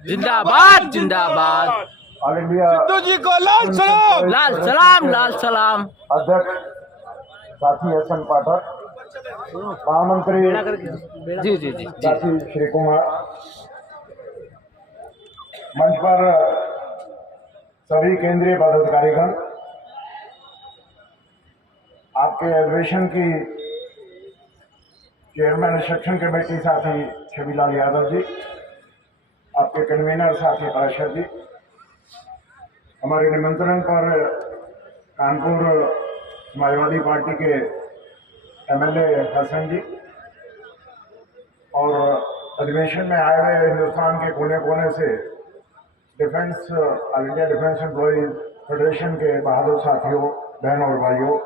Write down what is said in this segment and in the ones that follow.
जिंदाबाद जिंदाबाद। All India Sidhu जी को लाल सलाम। लाल सलाम लाल सलाम। अध्यक्ष साथी एस.एन. पाठक, महामंत्री जी जी जी जी। साथी श्री कुमार, मंच पर सभी केंद्रीय पदाधिकारीगण, आपके अधिवेशन की चेयरमैन सेक्शन कमेटी साथी छविलाल यादव जी, आपके कन्वीनर साथी पार्षद जी, हमारे निमंत्रण पर कानपुर समाजवादी पार्टी के एमएलए हसन जी और अधिवेशन में आए हुए हिंदुस्तान के कोने कोने से defence all India defence employees federation के बहादुर साथियों, बहनों और भाइयों,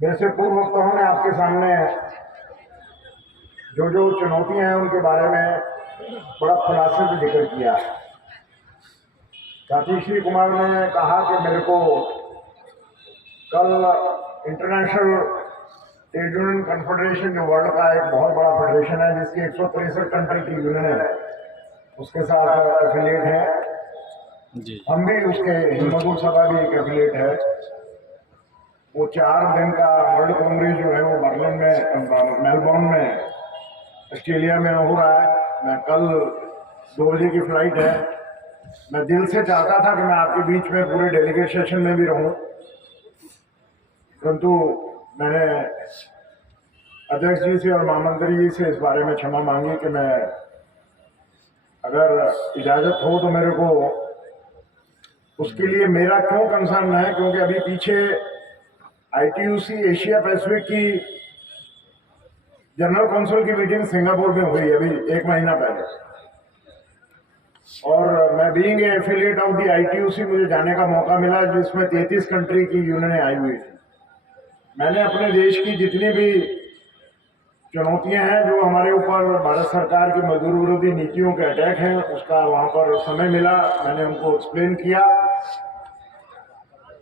वैसे पूर्व वक्ताओं ने आपके सामने जो जो चुनौतियां हैं उनके बारे में बड़ा खुलासे से जिक्र किया है। साथी श्री कुमार ने कहा कि मेरे को कल इंटरनेशनल ट्रेड यूनियन कॉन्फेडरेशन जो वर्ल्ड का एक बहुत बड़ा फेडरेशन है जिसकी 163 कंट्री की यूनियन है, उसके साथ एफिलिएट है जी। हम भी उसके हिंद मजदूर सभा भी एक एफिलिएट है। वो 4 दिन का वर्ल्ड कांग्रेस जो है वो बर्लिन में मेलबोर्न में ऑस्ट्रेलिया में हो रहा है। मैं कल 2 बजे की फ्लाइट है। मैं दिल से चाहता था कि मैं आपके बीच में पूरे डेलीगेट सेशन में भी रहूं, परंतु मैंने अध्यक्ष जी से और महामंत्री जी से इस बारे में क्षमा मांगी कि मैं अगर इजाजत हो तो मेरे को उसके लिए मेरा क्यों कंसर्न है, क्योंकि अभी पीछे आईटीयूसी एशिया पैसिफिक की जनरल काउंसिल की मीटिंग सिंगापुर में हुई अभी 1 महीना पहले, और मैं बीइंग एफिलिएट ऑफ द आईटीयूसी मुझे जाने का मौका मिला जिसमें 33 कंट्री की यूनियनें आई हुई थी। मैंने अपने देश की जितनी भी चुनौतियां हैं जो हमारे ऊपर भारत सरकार की मजदूर विरोधी नीतियों के अटैक हैं, उसका वहां पर समय मिला, मैंने उनको एक्सप्लेन किया।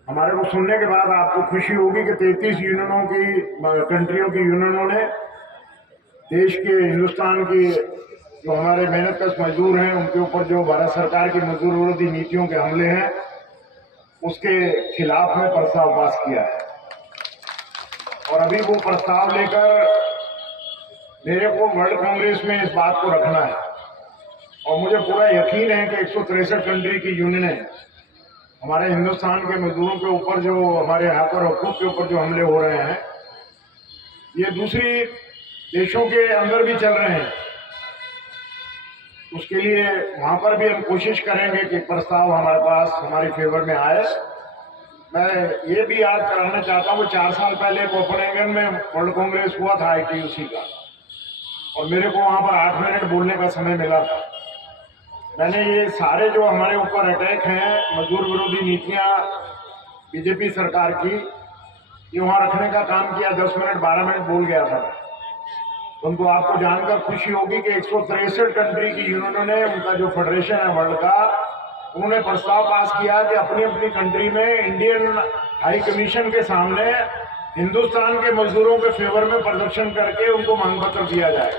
हमारे को सुनने के बाद आपको खुशी होगी कि 33 यूनियनों की कंट्रियों की यूनियनों ने देश के हिंदुस्तान की जो हमारे मेहनतकश मजदूर हैं उनके ऊपर जो भारत सरकार की मजदूर विरोधी नीतियों के हमले हैं उसके खिलाफ में प्रस्ताव पास किया है। और अभी वो प्रस्ताव लेकर मेरे को वर्ल्ड कांग्रेस में इस बात को रखना है, और मुझे पूरा यकीन है कि 163 कंट्री की यूनियनें हमारे हिंदुस्तान के मजदूरों के ऊपर जो हमारे हक और हकूक के ऊपर जो हमले हो रहे हैं ये दूसरी देशों के अंदर भी चल रहे हैं, उसके लिए वहां पर भी हम कोशिश करेंगे कि प्रस्ताव हमारे पास हमारी फेवर में आए। मैं ये भी याद कराना चाहता हूँ 4 साल पहले कोपेनहेगन में वर्ल्ड कांग्रेस हुआ था आईटीयूसी का, और मेरे को वहां पर 8 मिनट बोलने का समय मिला था। मैंने ये सारे जो हमारे ऊपर अटैक हैं मजदूर विरोधी नीतियां बीजेपी सरकार की, ये वहां रखने का काम किया। 10 मिनट 12 मिनट बोल गया था। उनको आपको जानकर खुशी होगी कि 163 कंट्री की यूनियनों ने, उनका जो फेडरेशन है वर्ल्ड का, उन्होंने प्रस्ताव पास किया कि अपनी अपनी कंट्री में इंडियन हाई कमीशन के सामने हिंदुस्तान के मजदूरों के फेवर में प्रदर्शन करके उनको मांग पत्र दिया जाए।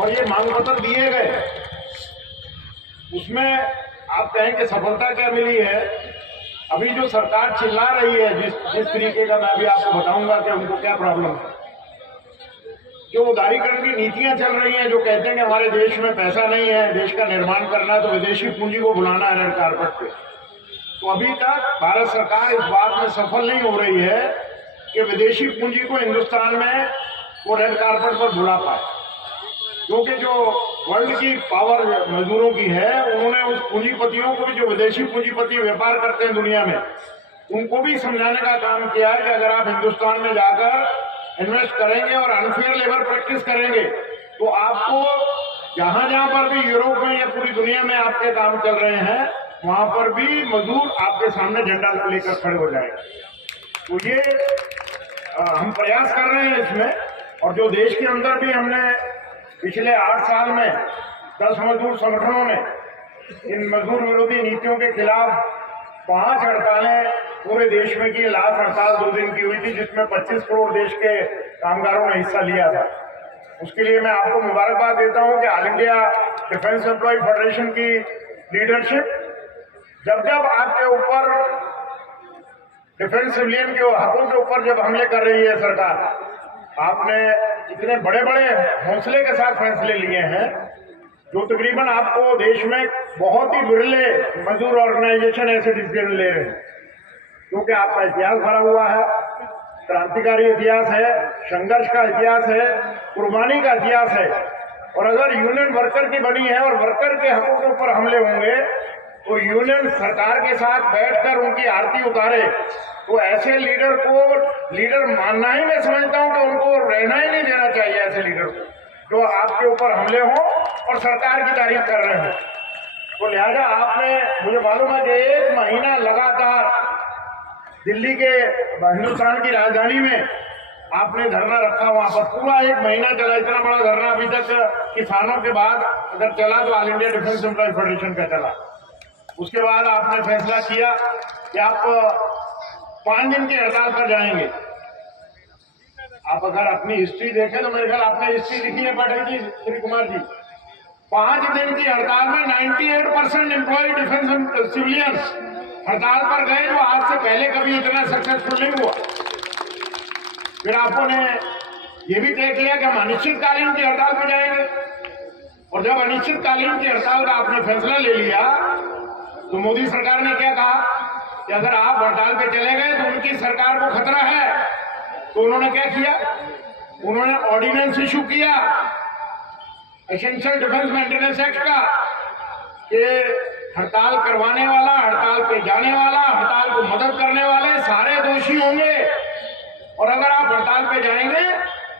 और ये मांग पत्र दिए गए, उसमें आप कहें कि सफलता क्या मिली है। अभी जो सरकार चिल्ला रही है जिस तरीके का, मैं अभी आपको बताऊंगा कि उनको क्या प्रॉब्लम है। जो उदारीकरण की नीतियां चल रही हैं, जो कहते हैं कि हमारे देश में पैसा नहीं है, देश का निर्माण करना है तो विदेशी पूंजी को बुलाना है रेड कारपेट पे, तो अभी तक भारत सरकार इस बात में सफल नहीं हो रही है कि विदेशी पूंजी को हिंदुस्तान में वो रेड कारपेट पर बुला पाए। क्योंकि जो वर्ल्ड की पावर मजदूरों की है, उन्होंने उस पूंजीपतियों को भी, जो विदेशी पूंजीपति व्यापार करते हैं दुनिया में, उनको भी समझाने का काम किया है कि अगर आप हिंदुस्तान में जाकर इन्वेस्ट करेंगे और अनफेयर लेबर प्रैक्टिस करेंगे तो आपको जहां जहां पर भी यूरोप में या पूरी दुनिया में आपके काम चल रहे हैं वहां पर भी मजदूर आपके सामने झंडा लेकर खड़े हो जाएंगे। तो ये हम प्रयास कर रहे हैं इसमें। और जो देश के अंदर भी हमने पिछले 8 साल में 10 मजदूर संगठनों ने इन मजदूर विरोधी नीतियों के खिलाफ 5 हड़तालें पूरे देश में की। लास्ट हड़ताल 2 दिन की हुई थी जिसमें 25 करोड़ देश के कामगारों ने हिस्सा लिया था। उसके लिए मैं आपको मुबारकबाद देता हूं कि all India defence employ federation की लीडरशिप जब जब आपके ऊपर डिफेंस सिविलियन के हकों के ऊपर जब हमले कर रही है सरकार, आपने इतने बड़े बड़े हौसले के साथ फैसले लिए हैं जो तकरीबन आपको देश में बहुत ही विरले मजदूर ऑर्गेनाइजेशन ऐसे डिसीजन ले रहे हैं, क्योंकि आपका इतिहास भरा हुआ है, क्रांतिकारी इतिहास है, संघर्ष का इतिहास है, कुर्बानी का इतिहास है। और अगर यूनियन वर्कर की बनी है और वर्कर के हकों के ऊपर हमले होंगे तो यूनियन सरकार के साथ बैठकर उनकी आरती उतारे, तो ऐसे लीडर को लीडर मानना ही मैं समझता हूं कि उनको रहना ही नहीं देना चाहिए ऐसे लीडर को जो आपके ऊपर हमले हों और सरकार की तारीफ कर रहे हैं। तो लिहाजा आपने, मुझे मालूम है कि 1 महीना लगातार दिल्ली के हिंदुस्तान की राजधानी में आपने धरना रखा, वहां पर पूरा 1 महीना चला। इतना बड़ा धरना अभी तक किसानों के बाद अगर चला तो all India defence employ federation का चला। उसके बाद आपने फैसला किया कि आप 5 दिन की हड़ताल पर जाएंगे। आप अगर अपनी हिस्ट्री देखें तो मेरे ख्याल आपने हिस्ट्री लिखी है पाठक जी, श्री कुमार जी। 5 दिन की हड़ताल में 98% एम्प्लॉय डिफेंस सिविलियन हड़ताल पर गए, जो आज से पहले कभी इतना सक्सेसफुल नहीं हुआ। फिर आपने ये भी तय किया कि हम अनिश्चितकालीन की हड़ताल पर जाएंगे, और जब अनिश्चितकालीन की हड़ताल का आपने फैसला ले लिया तो मोदी सरकार ने क्या कहा कि अगर आप हड़ताल पे चले गए तो उनकी सरकार को खतरा है। तो उन्होंने क्या किया, उन्होंने ऑर्डिनेंस इशू किया एसेंशियल डिफेंस मेंटेनेंस एक्ट का, कि हड़ताल करवाने वाला, हड़ताल पे जाने वाला, हड़ताल को मदद करने वाले सारे दोषी होंगे, और अगर आप हड़ताल पे जाएंगे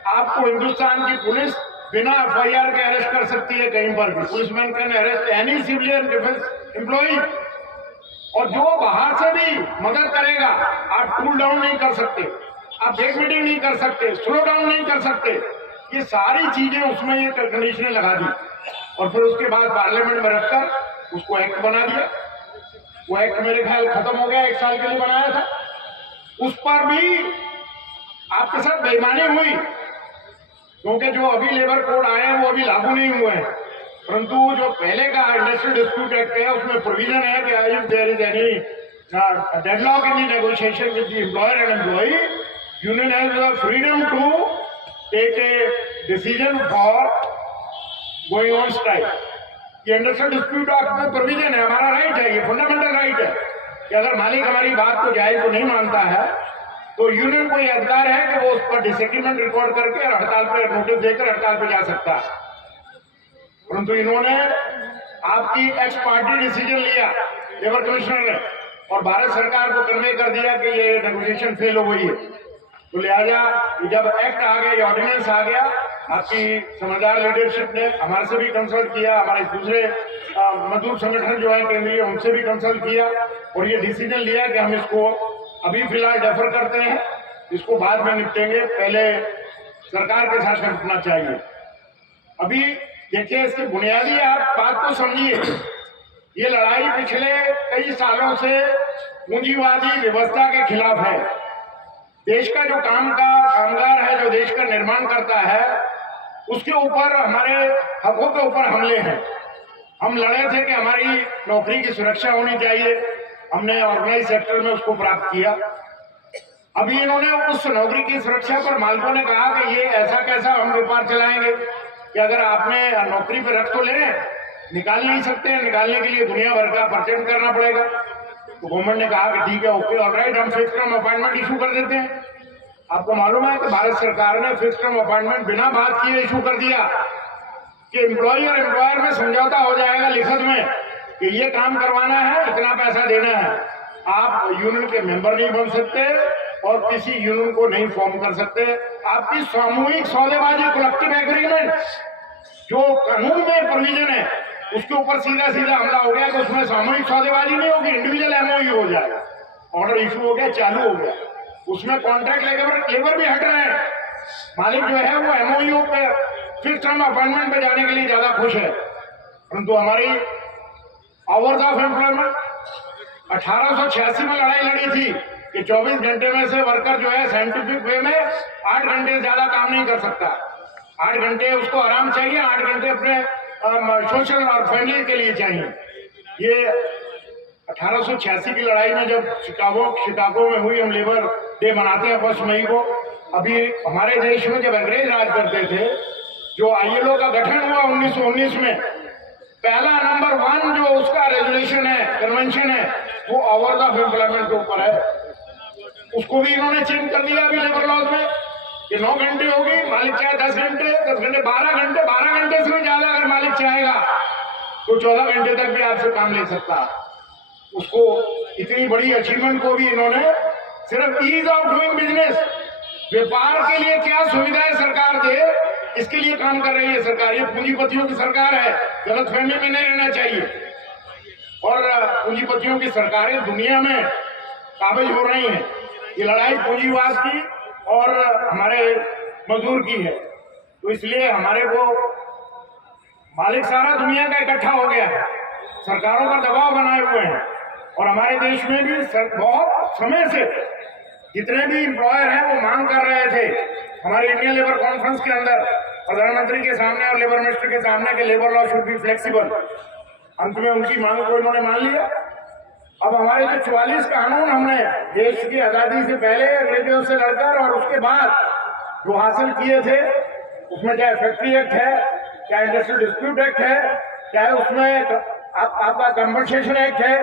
आपको हिंदुस्तान की पुलिस बिना FIR के अरेस्ट कर सकती है कहीं पर भी। Policeman can arrest any civilian defence employee, और जो बाहर से भी मदद करेगा आप कूल डाउन नहीं कर सकते, आप ब्रेक मीटिंग नहीं कर सकते, स्लो डाउन नहीं कर सकते। ये सारी चीजें उसमें ये कंडीशनें लगा दी, और फिर उसके बाद पार्लियामेंट में रखकर उसको एक्ट बना दिया। वो एक्ट मेरे ख्याल खत्म हो गया, 1 साल के लिए बनाया था। उस पर भी आपके साथ बेईमानी हुई, क्योंकि जो अभी लेबर कोड आए हैं वो अभी लागू नहीं हुए हैं, परंतु जो पहले का इंडस्ट्रियल डिस्प्यूट एक्ट है उसमें प्रोविजन है कि if there is any deadlock in the negotiation with the employer and employee, union has the freedom to take a decision for going on strike. ये इंडस्ट्रियल डिस्प्यूट एक्ट में provision है, हमारा right है, ये fundamental right है कि अगर मालिक हमारी बात को जायज को नहीं मानता है तो यूनियन को यह अधिकार है कि वो उस पर डिसएग्रीमेंट रिकॉर्ड करके और हड़ताल पर नोटिस देकर हड़ताल पर जा सकता है। परंतु इन्होंने आपकी एक्स पार्टी डिसीजन लिया लेबर कमिश्नर ने, और भारत सरकार को कन्वे कर दिया कि ये नेगोशिएशन फेल हो गई है। तो लिहाजा जब एक्ट आ गया, ऑर्डिनेंस आ गया, आपकी समझदार लीडरशिप ने हमारे से भी कंसल्ट किया, हमारे दूसरे मजदूर संगठन जो है केंद्रीय उनसे भी कंसल्ट किया, और ये डिसीजन लिया कि हम इसको अभी फिलहाल डेफर करते हैं, इसको बाद में निपटेंगे, पहले सरकार के साथ निपटना चाहिए। अभी देखिए, इसकी बुनियादी आप बात तो समझिए, ये लड़ाई पिछले कई सालों से पूंजीवादी व्यवस्था के खिलाफ है। देश का जो कामगार है, जो देश का निर्माण करता है, उसके ऊपर हमारे हकों के ऊपर हमले हैं। हम लड़े थे कि हमारी नौकरी की सुरक्षा होनी चाहिए, हमने ऑर्गेनाइज सेक्टर में उसको प्राप्त किया। अभी इन्होंने उस नौकरी की सुरक्षा पर मालिकों ने कहा कि ये ऐसा कैसा हम व्यापार चलाएंगे कि अगर आपने नौकरी पे रख तो लें, निकाल नहीं सकते, निकालने के लिए दुनिया भर का परचेज करना पड़ेगा। तो गवर्नमेंट ने कहा कि ठीक है, ओके, ऑलराइट, हम फिक्स टर्म अपॉइंटमेंट इशू कर देते हैं। आपको मालूम है कि भारत सरकार ने फिक्स टर्म अपॉइंटमेंट बिना बात किए इशू कर दिया कि एम्प्लॉय और एम्प्लॉयर में समझौता हो जाएगा लिखित में कि ये काम करवाना है, इतना पैसा देना है। आप यूनियन के मेंबर नहीं बन सकते और किसी यूनियन को नहीं फॉर्म कर सकते। आपकी सामूहिक सौदेबाजी, कलेक्टिव एग्रीमेंट जो कानून में प्रोविजन है, उसके ऊपर सीधा सीधा हमला हो गया कि उसमें सामूहिक सौदेबाजी नहीं होगी, इंडिविजुअल MOU हो जाएगा। ऑर्डर इशू हो गया, चालू हो गया, उसमें कॉन्ट्रैक्ट लेबर भी हट रहे हैं। मालिक जो है वो MOU पे फिक्स टर्म अपॉइंटमेंट पे जाने के लिए ज्यादा खुश है। परंतु हमारी आवर्स ऑफ एम्प्लॉयमेंट 1886 में लड़ाई लड़ी थी कि 24 घंटे में से वर्कर जो है साइंटिफिक वे में 8 घंटे से ज्यादा काम नहीं कर सकता। 8 घंटे उसको आराम चाहिए, 8 घंटे अपने सोशल और फैमिली के लिए चाहिए। ये 1886 की लड़ाई में जब शिकागो में हुई, हम लेबर डे मनाते हैं 1 मई को। अभी हमारे देश में जब अंग्रेज राज करते थे, जो ILO का गठन हुआ 1919 में, पहला नंबर 1 जो उसका रेजुलेशन है, कन्वेंशन है, वो आवर्स ऑफ एम्प्लॉयमेंट के ऊपर है। उसको भी इन्होंने चेंज कर दिया अभी लेबर लॉज में कि 9 घंटे होगी, मालिक चाहे 10 घंटे, 10 घंटे 12 घंटे, 12 घंटे से भी ज्यादा अगर मालिक चाहेगा तो 14 घंटे तक भी आपसे काम ले सकता। उसको इतनी बड़ी अचीवमेंट को भी इन्होंने सिर्फ ईज ऑफ डूइंग बिजनेस, व्यापार के लिए क्या सुविधाएं सरकार दे, इसके लिए काम कर रही है सरकार। ये पूंजीपतियों की सरकार है, गलतफहमी में नहीं रहना चाहिए। और पूंजीपतियों की सरकारें दुनिया में काबिज हो रही हैं। ये लड़ाई पूंजीवाद की और हमारे मजदूर की है। तो इसलिए हमारे को मालिक सारा दुनिया का इकट्ठा हो गया है, सरकारों का दबाव बनाए हुए हैं। और हमारे देश में भी बहुत समय से जितने भी एम्प्लॉयर हैं वो मांग कर रहे थे हमारे इंडियन लेबर कॉन्फ्रेंस के अंदर, प्रधानमंत्री के सामने और लेबर मिनिस्टर के सामने के labour law should be flexible. अंत में उनकी मांग को इन्होंने मान लिया। अब हमारे जो 44 कानून हमने देश की आजादी से पहले अंग्रेजों से लड़कर और उसके बाद जो हासिल किए थे, उसमें चाहे फैक्ट्री एक्ट है, चाहे इंडस्ट्रियल डिस्प्यूट एक्ट है, चाहे उसमें आपका कंपनसेशन एक्ट है,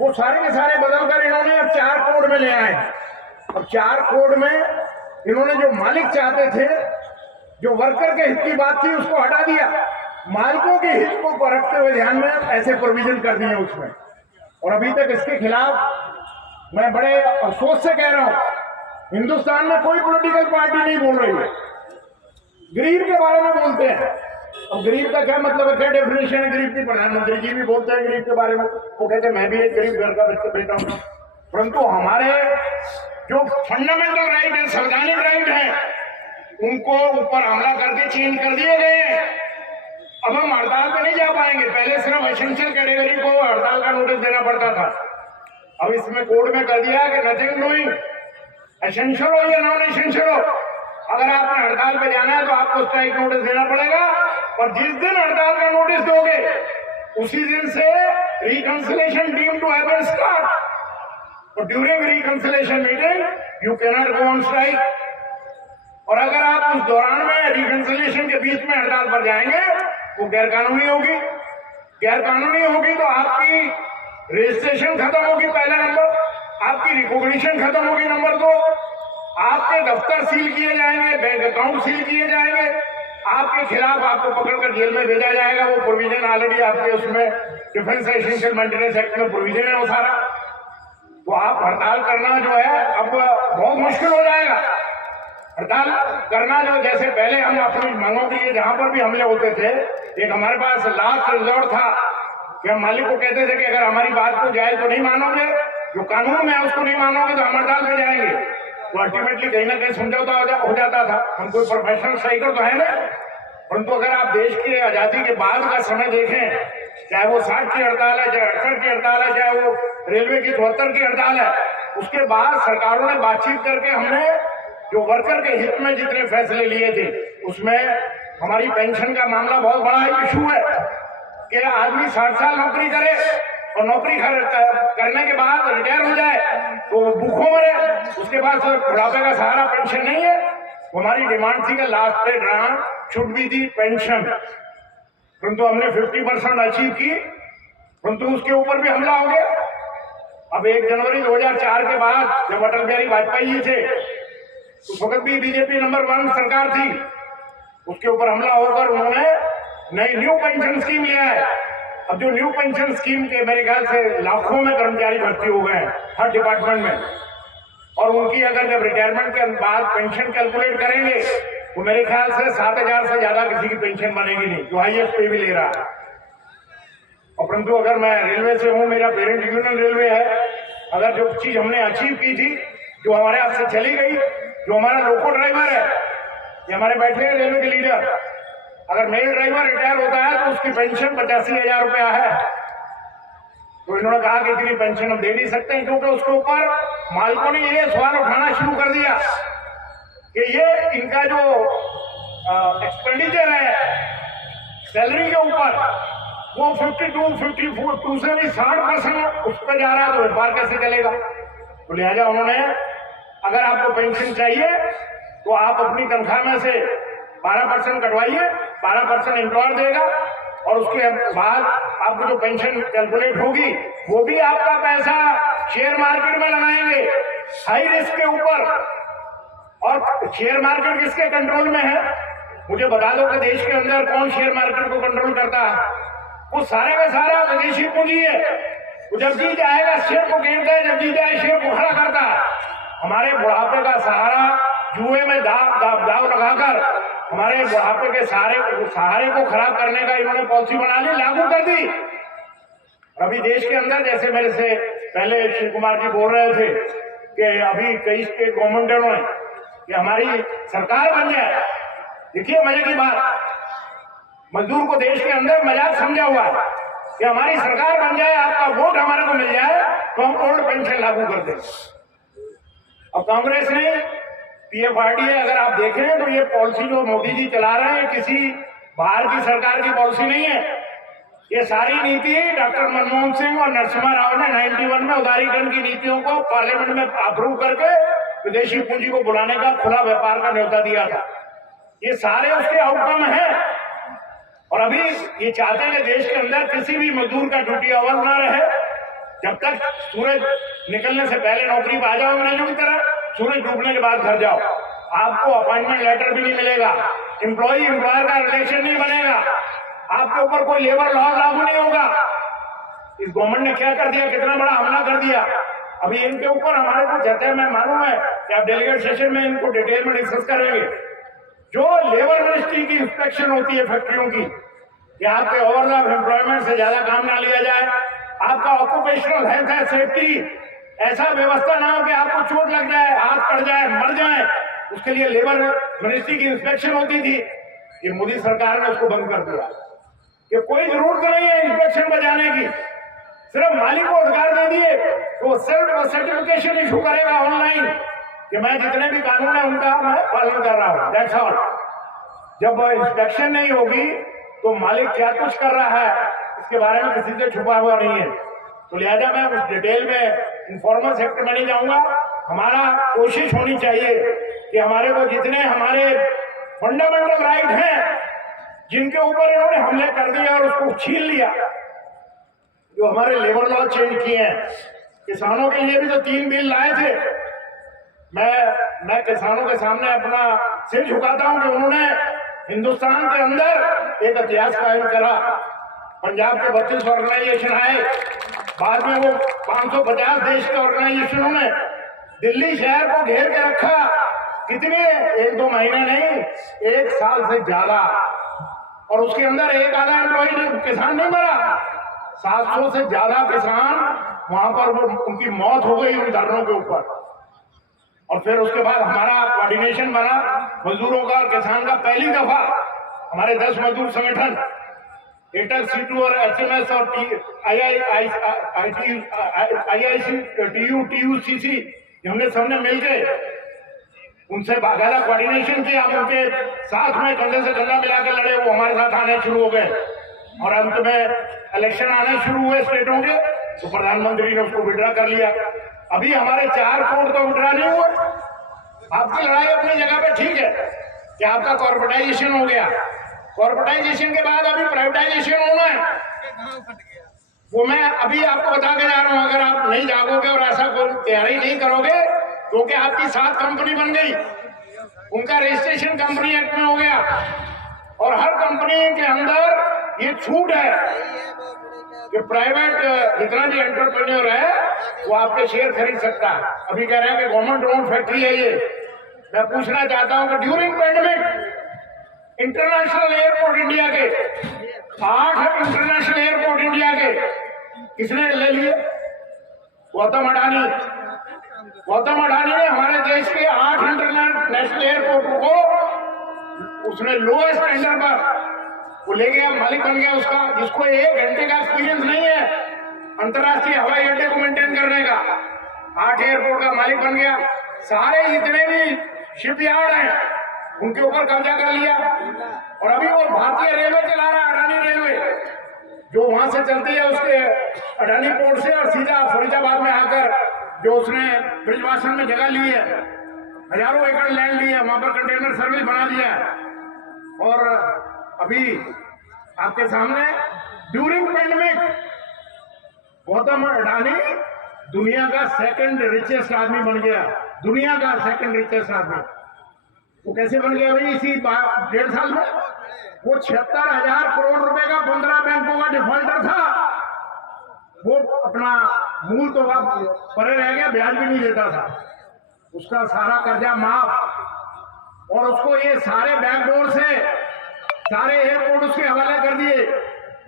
वो सारे के सारे बदलकर इन्होंने अब 4 कोड में ले आए। अब 4 कोड में इन्होंने जो मालिक चाहते थे, जो वर्कर के हित की बात थी, उसको हटा दिया। मालिकों के हित को रखते हुए ध्यान में ऐसे प्रोविजन कर दिए उसमें। और अभी तक इसके खिलाफ मैं बड़े अफसोस से कह रहा हूं, हिंदुस्तान में कोई पॉलिटिकल पार्टी नहीं बोल रही है। गरीब के बारे में बोलते हैं। अब गरीब का क्या मतलब है, क्या डेफिनेशन है गरीब की? प्रधानमंत्री जी भी बोलते हैं गरीब के बारे में, वो कहते हैं मैं भी एक गरीब घर का बेटा हूं। परंतु हमारे जो फंडामेंटल राइट है, संवैधानिक राइट है, उनको ऊपर हमला करके चेंज कर दिए गए हैं। अब हम हड़ताल पे नहीं जा पाएंगे। पहले सिर्फ एसेंशियल कैटेगरी को हड़ताल का नोटिस देना पड़ता था। अब इसमें कोड में कर दिया कि नथिंग डूइंग, एसेंशियल हो या नॉन एसेंशियल हो, अगर आपने हड़ताल पे जाना है तो आपको स्ट्राइक नोटिस देना पड़ेगा। और जिस दिन हड़ताल का नोटिस दोगे उसी दिन से reconciliation deem to have start. और during reconciliation meeting you can not go on strike. और अगर आप उस दौरान में रिकंसिलेशन के बीच में हड़ताल पर जाएंगे वो गैरकानूनी होगी। गैरकानूनी होगी तो आपकी रजिस्ट्रेशन खत्म होगी, पहला नंबर, आपकी रिकॉग्निशन खत्म होगी, नंबर 2, आपके दफ्तर सील किए जाएंगे, बैंक अकाउंट सील किए जाएंगे, आपके खिलाफ आपको पकड़कर जेल में भेजा जाएगा। वो प्रोविजन ऑलरेडी आपके उसमें डिफेंस एसेंशियल मेंटेनेंस एक्ट में प्रोविजन है वो सारा। तो आप हड़ताल करना जो है अब बहुत मुश्किल हो जाएगा। हड़ताल करना जो, जैसे पहले हम अपनी मांगों के लिए जहां पर भी हमले होते थे, एक हमारे पास लास्ट रिजॉर्ट था कि हम मालिक को कहते थे कि अगर हमारी बात को जाए तो नहीं मानोगे, जो कानून है उसको नहीं मानोगे तो हम हड़ताल पे जाएंगे। तो अल्टीमेटली कहीं ना कहीं समझौता हो जाता था। हम कोई प्रोफेशनल स्ट्राइकर तो है ना। परंतु अगर आप देश की आजादी के बाद का समय देखें, चाहे वो 60 की हड़ताल है, चाहे 68 की हड़ताल है, चाहे वो रेलवे की 74 की हड़ताल है, उसके बाद सरकारों ने बातचीत करके हमने जो वर्कर के हित में जितने फैसले लिए थे, उसमें हमारी पेंशन का मामला बहुत बड़ा इशू है कि आदमी 60 साल नौकरी करे और नौकरी करने के बाद रिटायर हो जाए तो भूखों मरे, उसके बाद बुढ़ापे का सहारा पेंशन नहीं है। हमारी डिमांड थी कि लास्ट पे ड्रांट शुड बी दी पेंशन, परंतु हमने 50% अचीव की, परंतु उसके ऊपर भी हमला हो गया। अब 1 जनवरी 2004 के बाद जब अटल बिहारी वाजपेयी जी थे, उस वक्त भी बीजेपी नंबर 1 सरकार थी, उसके ऊपर हमला होकर उन्होंने नई न्यू पेंशन स्कीम लिया है। अब जो न्यू पेंशन स्कीम के मेरे ख्याल से लाखों में कर्मचारी भर्ती हो गए हैं हर डिपार्टमेंट में, और उनकी अगर जब रिटायरमेंट के बाद पेंशन कैलकुलेट करेंगे तो मेरे ख्याल से 7,000 से ज्यादा किसी की पेंशन बनेगी नहीं, जो हाईएस्ट पे भी ले रहा है। और परंतु अगर मैं रेलवे से हूं, मेरा पेरेंट यूनियन रेलवे है, अगर जो चीज हमने अचीव की थी, जो हमारे हाथ से चली गई, जो हमारा लोको ड्राइवर है, ये हमारे बैठे हैं रेलवे के लीडर, अगर मेल ड्राइवर रिटायर होता है तो उसकी पेंशन 85,000 रुपया है। तो इन्होंने कहा कि इतनी पेंशन हम दे नहीं सकते हैं, क्योंकि उसके ऊपर मालिकों ने ये सवाल उठाना शुरू कर दिया कि ये इनका जो एक्सपेंडिचर है सैलरी के ऊपर, वो 52 से भी 60% उस पर जा रहा है, तो व्यापार कैसे चलेगा? तो लिहाजा उन्होंने, अगर आपको पेंशन चाहिए तो आप अपनी तनख्वाह में से 12% कटवाइए, 12% एम्प्लॉयर देगा, और उसके बाद आपको जो पेंशन कैलकुलेट होगी वो भी आपका पैसा शेयर मार्केट में लगाएंगे हाई रिस्क के ऊपर। और शेयर मार्केट किसके कंट्रोल में है? मुझे बता दो कि देश के अंदर कौन शेयर मार्केट को कंट्रोल करता है? वो सारे का सारा विदेशी पूंजी है। वो जब जी जाएगा शेयर को गिरता है, जब जी जाए शेयर को खड़ा करता है। हमारे बुढ़ापे का सहारा जुए में दाव लगाकर हमारे बुढ़ापे के सहारे को खराब करने का इन्होंने पॉलिसी बना ली, लागू कर दी। अभी देश के अंदर, जैसे मेरे से पहले शिव कुमार जी बोल रहे थे कि अभी कई स्टेट गवर्नमेंटों ने कि हमारी सरकार बन जाए। देखिए मजे की बात, मजदूर को देश के अंदर मजाक समझा हुआ है कि हमारी सरकार बन जाए, आपका वोट हमारे को मिल जाए तो हम ओल्ड पेंशन लागू कर दें। अब कांग्रेस ने पीएफआरडीए अगर आप देखें तो ये पॉलिसी जो मोदी जी चला रहे हैं किसी बाहर की सरकार की पॉलिसी नहीं है। ये सारी नीति डॉक्टर मनमोहन सिंह और नरसिम्हा राव ने 91 में उदारीकरण की नीतियों को पार्लियामेंट में अप्रूव करके विदेशी पूंजी को बुलाने का, खुला व्यापार का न्योता दिया था। ये सारे उसके आउटकम हैं। और अभी ये चाहते हैं कि देश के अंदर किसी भी मजदूर का ड्यूटी अवर ना रहे। जब तक सूरज निकलने से पहले नौकरी पर आ जाओ अंग्रेजों की तरह, सूरज डूबने के बाद घर जाओ। आपको अपॉइंटमेंट लेटर भी नहीं मिलेगा, एम्प्लॉय एम्प्लॉयर का रिलेशन नहीं बनेगा, आपके ऊपर कोई लेबर लॉ लागू नहीं होगा। इस गवर्नमेंट ने क्या कर दिया, कितना बड़ा हमला कर दिया। अभी इनके ऊपर हमारे को चर्चा में मालूम है कि आप डेलीगेट सेशन में इनको डिटेल में डिस्कस करेंगे। जो लेबर मिनिस्ट्री की इंस्पेक्शन होती है फैक्ट्रियों की, कि आपके ओवरलैप एम्प्लॉयमेंट से ज्यादा काम ना लिया जाए, आपका ऑक्यूपेशनल हेल्थ है, सेफ्टी, ऐसा व्यवस्था ना हो कि आपको चोट लग जाए, हाथ कट जाए, मर जाए, उसके लिए लेबर मिनिस्ट्री की इंस्पेक्शन होती थी। ये मोदी सरकार ने उसको बंद कर दिया कि कोई जरूरत नहीं है इंस्पेक्शन में जाने की, सिर्फ मालिक को अधिकार दे दिए तो सेल्फ सर्टिफिकेशन इशू करेगा ऑनलाइन कि मैं जितने भी कानून है उनका मैं पालन कर रहा हूं, दैट्स ऑल। जब इंस्पेक्शन नहीं होगी तो मालिक क्या कुछ कर रहा है इसके बारे में किसी से छुपा हुआ नहीं है। तो लिहाजा मैं उस डिटेल में इन्फॉर्मल सेक्टर में नहीं जाऊंगा। हमारा कोशिश होनी चाहिए कि हमारे को जितने हमारे फंडामेंटल राइट हैं जिनके ऊपर इन्होंने हमले कर दिए और उसको छीन लिया, जो हमारे लेबर लॉ चेंज किए हैं, किसानों के लिए भी तो 3 बिल लाए थे। मैं किसानों के सामने अपना सिर झुकाता हूं कि उन्होंने हिंदुस्तान के अंदर एक इतिहास कायम करा। पंजाब के 32 ऑर्गेनाइजेशन आए, बाद में वो 550 देश के ऑर्गेनाइजेशनों ने दिल्ली शहर को घेर के रखा। कितने, 1-2 महीने नहीं, 1 साल से ज्यादा। और उसके अंदर एक आधा एम्प्लॉय किसान नहीं मरा, 700 से ज्यादा किसान वहां पर वो उनकी मौत हो गई उन धरनों के ऊपर। और फिर उसके बाद हमारा कोऑर्डिनेशन बना मजदूरों का और किसान का। पहली दफा हमारे 10 मजदूर संगठन एटक, सीटू और एचएमएस और आईआईसी, टीयूसीसी, हमने सबने मिलकर उनसे बाकायदा कोऑर्डिनेशन किया। हम उनके साथ में कंधे से कंधा मिलाकर लड़े, वो हमारे साथ आने शुरू हो गए। और अंत में इलेक्शन आने शुरू हुए स्टेटों के, तो प्रधानमंत्री ने उसको विड्रा कर लिया। अभी हमारे 4 करोड़ तो विड्रा नहीं हुए। आपकी लड़ाई अपनी जगह पे ठीक है कि आपका कॉर्पोरेटाइजेशन हो गया, कॉर्पोरेटाइजेशन के बाद अभी प्राइवेटाइजेशन होना है। वो मैं अभी आपको बता के जा रहा हूं। अगर आप नहीं जागोगे और ऐसा कोई तैयारी नहीं करोगे, क्योंकि आपकी 7 कंपनी बन गई, उनका रजिस्ट्रेशन कंपनी एक्ट में हो गया और हर कंपनी के अंदर ये छूट है कि प्राइवेट जितना भी एंटरप्रेन्योर है वो आपके शेयर खरीद सकता है। अभी कह रहे हैं कि गवर्नमेंट ओन्ड फैक्ट्री है ये। मैं पूछना चाहता हूं कि during pandemic international airport India के 8 इंटरनेशनल एयरपोर्ट इंडिया के किसने ले लिए? गौतम अडानी ने हमारे देश के 8 इंटरनेशनल एयरपोर्ट को उसने लोएस्ट टेंडर पर वो ले गया, मालिक बन गया उसका, जिसको 1 घंटे का एक्सपीरियंस नहीं है अंतर्राष्ट्रीय हवाई अड्डे को मेंटेन करने का। 8 एयरपोर्ट का मालिक बन गया। सारे जितने भी शिपयार्ड हैं उनके ऊपर कब्जा कर लिया। और अभी वो भारतीय रेलवे चला रहा है, अडानी रेलवे, जो वहां से चलती है उसके अडानी पोर्ट से और सीधा फरीदाबाद में आकर जो उसने ब्रिजवासन में जगह ली है, हजारों एकड़ लैंड ली है, वहां पर कंटेनर सर्विस बना दिया है। और अभी आपके सामने ड्यूरिंग पेंडेमिक गौतम अडानी दुनिया का सेकंड रिचेस्ट आदमी बन गया, दुनिया का सेकंड रिचेस्ट आदमी। वो कैसे बन गया भाई? इसी 1.5 साल में वो 76,000 करोड़ रुपए का 15 बैंकों का डिफॉल्टर था। वो अपना मूल तो परे रह गया, ब्याज भी नहीं देता था, उसका सारा कर्जा माफ। और उसको ये सारे बैकडोर से सारे एयरपोर्ट उसके हवाले कर दिए,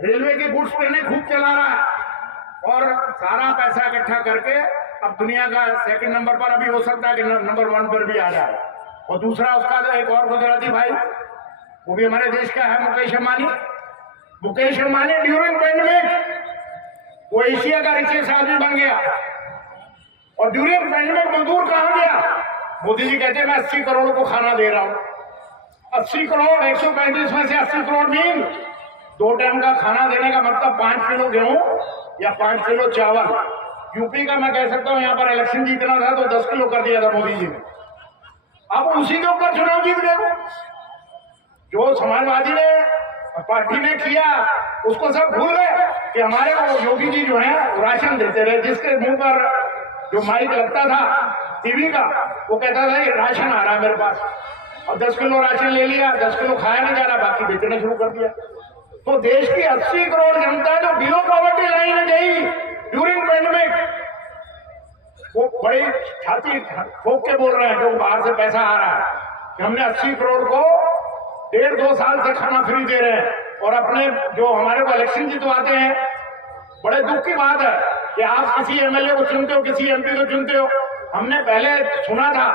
रेलवे की गुड्स ट्रेनें खूब चला रहा है और सारा पैसा इकट्ठा करके अब दुनिया का सेकंड नंबर पर, अभी हो सकता है कि नंबर 1 पर भी आ जाए। और दूसरा उसका एक और गुजराती भाई, वो भी हमारे देश का है, मुकेश अंबानी। मुकेश अंबानी ड्यूरिंग पेंडेमिक वो एशिया का रिचेस्ट आदमी बन गया। और ड्यूरिंग पेंडेमिक मजदूर कहां गया? मोदी जी कहते हैं मैं 80 करोड़ को खाना दे रहा हूं। 80 करोड़, 135 में से 80 करोड़ मीन 2 टाइम का खाना देने का मतलब 5 किलो गेहूं या 5 किलो चावल। यूपी का मैं कह सकता हूं, यहां पर इलेक्शन जीतना था तो 10 किलो कर दिया था मोदी जी ने। अब उसी के ऊपर चुनाव जीत गए। जो समाजवादी ने पार्टी ने किया उसको सब भूल गए कि हमारे वो योगी जी जो है राशन देते रहे, जिसके मुंह पर जो माइक लगता था टीवी का, वो कहता था ये राशन आ रहा है मेरे पास। और 10 किलो राशन ले लिया, 10 किलो खाया नहीं जा रहा, बाकी बेचना शुरू कर दिया। तो देश की 80 करोड़ जनता जो बिलो पॉवर्टी लाइन में गई ड्यूरिंग पेंडेमिक, वो बड़ी छाती ठोक के बोल रहे हैं जो बाहर से पैसा आ रहा है कि हमने 80 करोड़ को 1.5-2 साल से खाना फ्री दे रहे हैं। और अपने जो हमारे को इलेक्शन जितवाते हैं, बड़े दुख की बात है कि आप किसी एमएलए को चुनते हो, किसी एमपी को चुनते हो। हमने पहले सुना था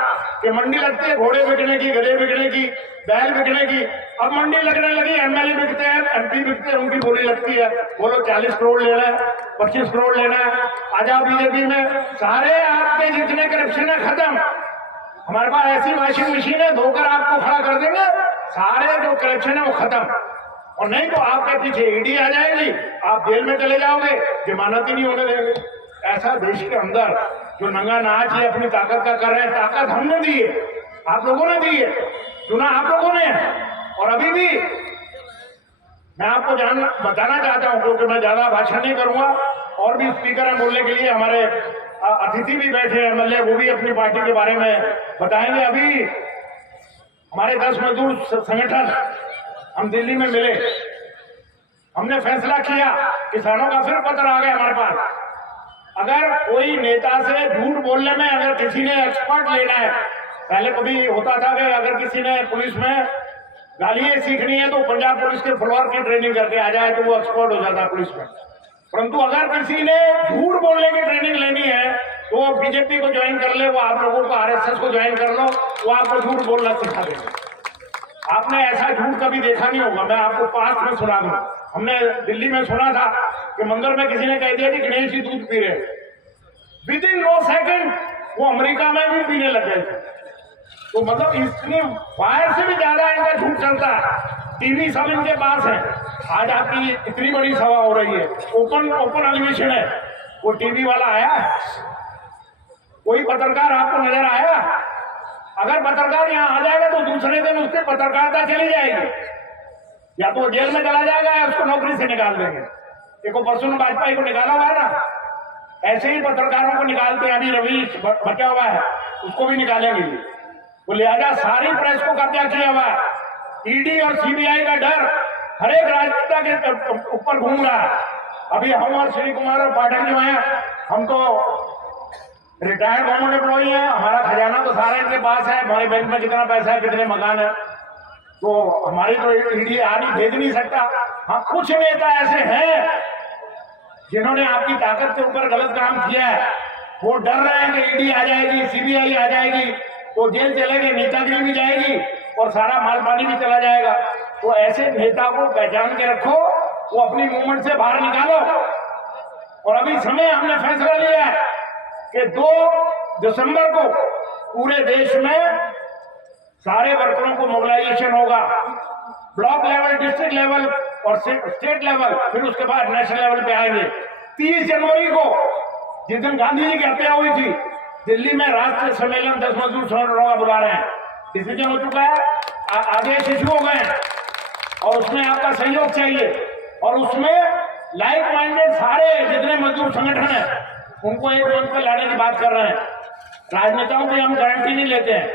कि मंडी लगती है घोड़े बिकने की, गधे बिकने की, बैल बिकने की। अब मंडी लगने लगी, एमएलए बिकते हैं, एमपी बिकते हैं, उनकी बोली लगती है, बोलो 40 करोड़ लेना है, 25 करोड़ लेना है, आजा बीजेपी में। सारे आपके जितने करप्शन है खत्म। हमारे पास ऐसी वॉशिंग मशीन है, धोकर आपको खड़ा कर देंगे, सारे जो करप्शन है वो खत्म। और नहीं तो आपके पीछे ईडी आ जाएगी, आप जेल में चले जाओगे, जमानत ही नहीं होने देंगे। ऐसा देश के अंदर जो नंगा नाच है अपनी ताकत का कर रहे हैं, ताकत हमने दी है, आप लोगों ने दी है, चुना आप लोगों ने। और अभी भी मैं आपको बताना चाहता हूं, क्योंकि मैं ज्यादा भाषण नहीं करूंगा, और भी स्पीकर हैं बोलने के लिए, हमारे अतिथि भी बैठे हैं एमएलए, वो भी अपनी पार्टी के बारे में बताएंगे। अभी हमारे 10 मजदूर संगठन हम दिल्ली में मिले, हमने फैसला किया, किसानों का फिर पत्र आ गया हमारे पास। अगर कोई नेता से झूठ बोलने में अगर किसी ने एक्सपर्ट लेना है, पहले कभी होता था कि अगर किसी ने पुलिस में गालियां सीखनी है तो पंजाब पुलिस के फ्लोर की ट्रेनिंग करके आ जाए तो वो एक्सपर्ट हो जाता पुलिस में। परंतु अगर किसी ने झूठ बोलने की ट्रेनिंग लेनी है तो वो बीजेपी को ज्वाइन कर ले, वो आप लोगों को आरएसएस को ज्वाइन कर लो, वो आपको झूठ बोलना सिखा देंगे। आपने ऐसा झूठ कभी देखा नहीं होगा, मैं आपको पास में सुना दूं। हमने दिल्ली में सुना था कि मंदिर में किसी ने कह दिया कि गणेश जी दूध पी रहे, विद इन 9 सेकेंड वो अमेरिका में भी पीने लग गए थे। तो मतलब इतनी फायर से भी ज्यादा इनका झूठ चलता है। टीवी सब इनके पास है। आज आपकी इतनी बड़ी सभा हो रही है, ओपन अधिवेशन है, वो टीवी वाला आया, कोई पत्रकार आपको नजर आया? अगर पत्रकार यहाँ आ जाएगा तो दूसरे दिन उसकी पत्रकारिता चली जाएगी, या तो जेल में चला जाएगा या उसको नौकरी से निकाल देंगे। देखो परसों वाजपेयी को निकाला हुआ है ना, ऐसे ही पत्रकारों को निकालते हैं। अभी रवीश बचा हुआ है, उसको भी निकालेंगे। वो लिहाजा सारी प्रेस को कब्जा किया हुआ है। ईडी और सीबीआई का डर हर एक राजनेता के ऊपर घूम रहा है। अभी हम और श्री कुमार और पाठक जो हैं, हम तो रिटायर्ड गवर्नमेंट एम्प्लॉई हैं, हमारा खजाना तो सारा इनके पास है, हमारे बैंक में कितना पैसा है, कितने मकान है, तो हमारी तो ईडी आ नहीं, भेज नहीं सकता। हाँ, कुछ नेता ऐसे हैं जिन्होंने आपकी ताकत के ऊपर गलत काम किया है, वो डर रहे हैं कि ईडी आ जाएगी, सीबीआई आ जाएगी तो जेल चलेंगे, नेतागिरी भी जाएगी और सारा माल पानी भी चला जाएगा। तो ऐसे नेता को पहचान के रखो, वो अपनी मूवमेंट से बाहर निकालो। और अभी समय हमने फैसला लिया है कि 2 दिसंबर को पूरे देश में सारे वर्करों को मोबिलाइजेशन होगा, ब्लॉक लेवल, डिस्ट्रिक्ट लेवल और स्टेट लेवल, फिर उसके बाद नेशनल लेवल पे आएंगे। 30 जनवरी को जिस दिन गांधी जी की हत्या हुई थी, दिल्ली में राष्ट्रीय सम्मेलन 10 मजदूर संगठनों का बुला रहे हैं। डिसीजन हो चुका है, आदेश इशू हो गए हैं और उसमें आपका सहयोग चाहिए। और उसमें लाइक माइंडेड सारे जितने मजदूर संगठन हैं उनको एक मंच पर लाने की बात कर रहे हैं। राजनेताओं की हम गारंटी नहीं लेते हैं,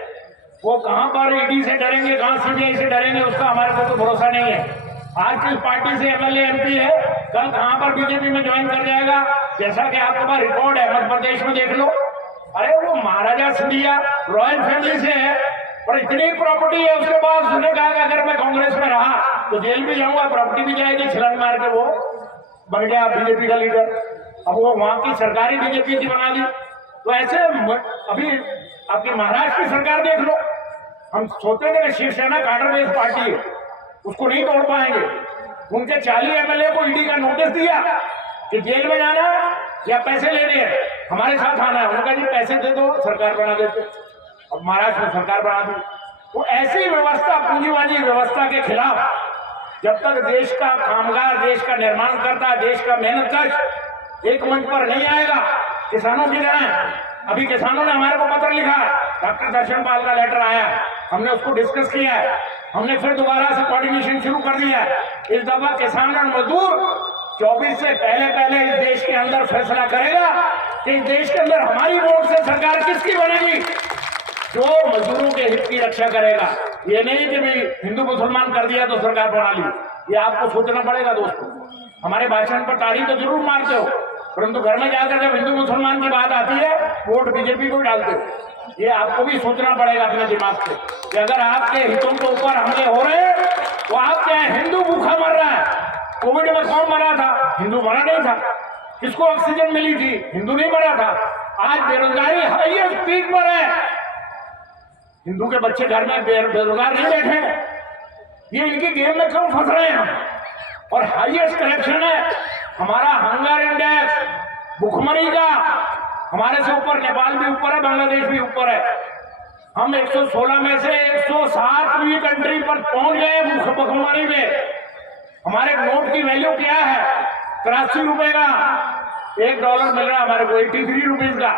वो कहां पर ईडी से डरेंगे, कहां सीबीआई से डरेंगे, उसका हमारे को कोई भरोसा नहीं है। आज किस पार्टी से एमएलए एमपी है, कल कहां पर बीजेपी में ज्वाइन कर जाएगा। जैसा कि आपके पास रिकॉर्ड है, मध्य प्रदेश में देख लो, अरे वो महाराजा सिंधिया रॉयल फैमिली से है और इतनी प्रॉपर्टी है, उसके बाद उसने कहा कि अगर मैं कांग्रेस में रहा तो जेल भी जाऊंगा, प्रॉपर्टी भी जाएगी, छलांग मार के वो बन गया बीजेपी का लीडर। अब वो वहां की सरकारी बीजेपी की बना दी। तो ऐसे अभी आपकी महाराष्ट्र की सरकार देख लो, हम सोचते थे कि शिवसेना काडर बेस्ड पार्टी है, उसको नहीं तोड़ पाएंगे। उनके 40 एमएलए को ईडी का नोटिस दिया कि जेल में जाना या पैसे लेने हैं, हमारे साथ आना है। उन्होंने कहा जी पैसे दे दो, सरकार बना देते। अब महाराष्ट्र में सरकार बना दी। तो ऐसी व्यवस्था, पूंजीवादी व्यवस्था के खिलाफ जब तक देश का कामगार, देश का निर्माण करता, देश का मेहनतकश एक मंच पर नहीं आएगा किसानों की तरह। अभी किसानों ने हमारे को पत्र लिखा, डॉक्टर दर्शन पाल का लेटर आया, हमने उसको डिस्कस किया है, हमने फिर दोबारा से कोऑर्डिनेशन शुरू कर दिया है। इस दफा किसान और मजदूर 24 से पहले इस देश के अंदर फैसला करेगा कि इस देश के अंदर हमारी वोट से सरकार किसकी बनेगी, जो मजदूरों के हित की रक्षा करेगा। ये नहीं कि भाई हिंदू मुसलमान कर दिया तो सरकार बना ली। ये आपको सोचना पड़ेगा दोस्तों। हमारे भाषण पर ताड़ी तो जरूर मारते हो, परंतु घर में जाकर जब हिंदू मुसलमान की बात आती है वोट बीजेपी को डालते हो। ये आपको भी सोचना पड़ेगा अपने दिमाग से कि अगर आपके हितों के ऊपर हमले हो रहे हैं तो आप क्या है, हिंदू भूखा मर रहा है। कोविड में कौन मरा था? हिंदू मरा नहीं था। किसको ऑक्सीजन मिली थी? हिंदू नहीं मरा था। आज बेरोजगारी हाईएस्ट पीक पर है, हिंदू के बच्चे घर में बेरोजगार नहीं बैठे। ये इनकी गेम में क्यों फंस रहे हैं हम? और हाईएस्ट करप्शन है हमारा, हंगर इंडेक्स, भुखमरी का हमारे से ऊपर नेपाल भी ऊपर है, बांग्लादेश भी ऊपर है। हम 116 में से 107वीं कंट्री पर पहुंच गए भुखमरी में। हमारे नोट की वैल्यू क्या है? 83 रुपए का $1 मिल रहा है हमारे को, 83 रुपीज का।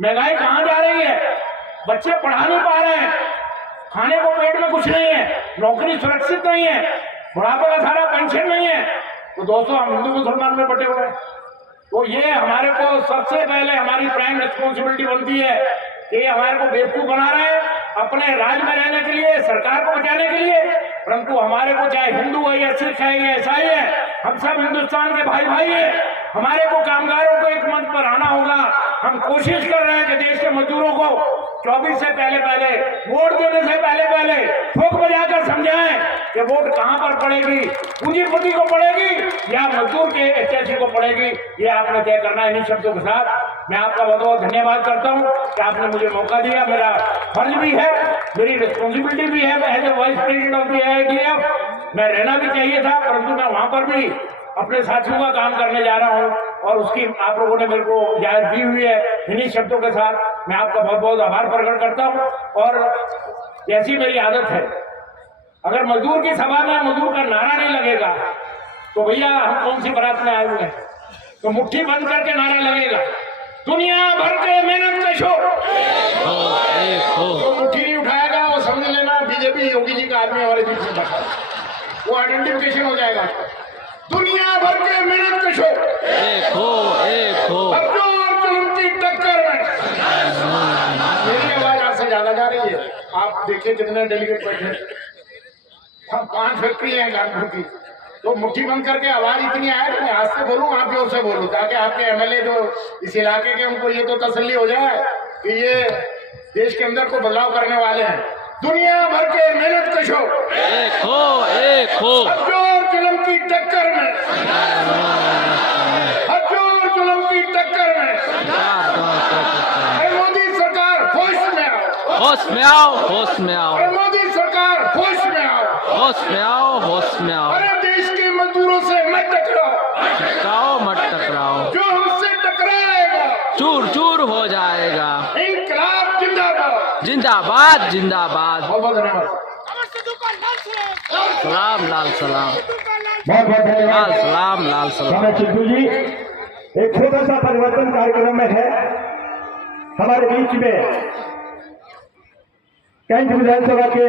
महंगाई कहां जा रही है? बच्चे पढ़ा नहीं पा रहे हैं, खाने को पेट में कुछ नहीं है, नौकरी सुरक्षित नहीं है, बुढ़ापे का सारा पेंशन नहीं है। तो दोस्तों हम हिंदू मुसलमान में बटे हुए हैं। तो ये हमारे को सबसे पहले हमारी प्राइम रिस्पॉन्सिबिलिटी बनती है कि हमारे को बेवकूफ बना रहे हैं अपने राज में रहने के लिए, सरकार को बचाने के लिए। परंतु हमारे को चाहे हिंदू है या सिख है या ईसाई है, हम सब हिंदुस्तान के भाई भाई है। हमारे को कामगारों को एक मंच पर आना होगा। हम कोशिश कर रहे हैं कि देश के मजदूरों को 24 से पहले वोट देने से पहले ठोक बजाकर समझाएं कि वोट कहां पर पड़ेगी, पूंजीपति को पड़ेगी या मजदूर के एचएससी को पड़ेगी। ये आपने तय करना है। इन्हीं शब्दों के साथ मैं आपका बहुत बहुत धन्यवाद करता हूं कि आपने मुझे मौका दिया। मेरा फर्ज भी है, मेरी रिस्पॉन्सिबिलिटी भी है as a vice president of the AITF। मैं रहना भी चाहिए था, परंतु मैं वहां पर भी अपने साथियों का काम करने जा रहा हूं और उसकी आप लोगों ने मेरे को इजाजत दी हुई है। इन्हीं शब्दों के साथ मैं आपका बहुत बहुत आभार प्रकट करता हूं। और जैसी मेरी आदत है, अगर मजदूर की सभा में मजदूर का नारा नहीं लगेगा तो भैया हम कौन सी बारात में आए हुए हैं? तो मुट्ठी बंद करके नारा लगेगा, दुनिया भर के मेहनत कशो। तो मुट्ठी नहीं उठाएगा वो समझ लेना बीजेपी योगी जी का आदमी हमारे बीच में बैठा, वो आइडेंटिफिकेशन हो जाएगा। दुनिया भर के मेहनत कशो की टक्कर में। मेरी आवाज आपसे ज्यादा जा रही है। आप देखिए कितने डेलीगेट बैठे, हम 5 फैक्ट्री है कानपुर की। तो मुट्ठी बंद करके आवाज इतनी आए कि मैं आज से बोलूं, आप जोर से बोलूं, ताकि आपके एमएलए जो इस इलाके के उनको ये तो तसल्ली हो जाए कि ये देश के अंदर को बदलाव करने वाले हैं। दुनिया भर के मेहनत कशो जुल्म की टक्कर में, जुल्म की टक्कर में। मोदी सरकार होश में आओ, होश में आओ, होश में आओ। मोदी सरकार होश में आओ, होश में आओ, होश में आओ। अरे देश के मजदूरों से मत टकराओ, मत टकराओ। जो हमसे टकराएगा चूर चूर हो जाएगा। इंकलाब जिंदाबाद। जिंदाबाद जिंदाबाद बहुत बहुत धन्यवाद। सलाम लाल सलाम बहुत बहुत लाल धन्यवाद सलाम लाल सलाम। राणा सिद्धू जी। एक छोटा सा परिवर्तन कार्यक्रम में है हमारे बीच में कैंट विधानसभा के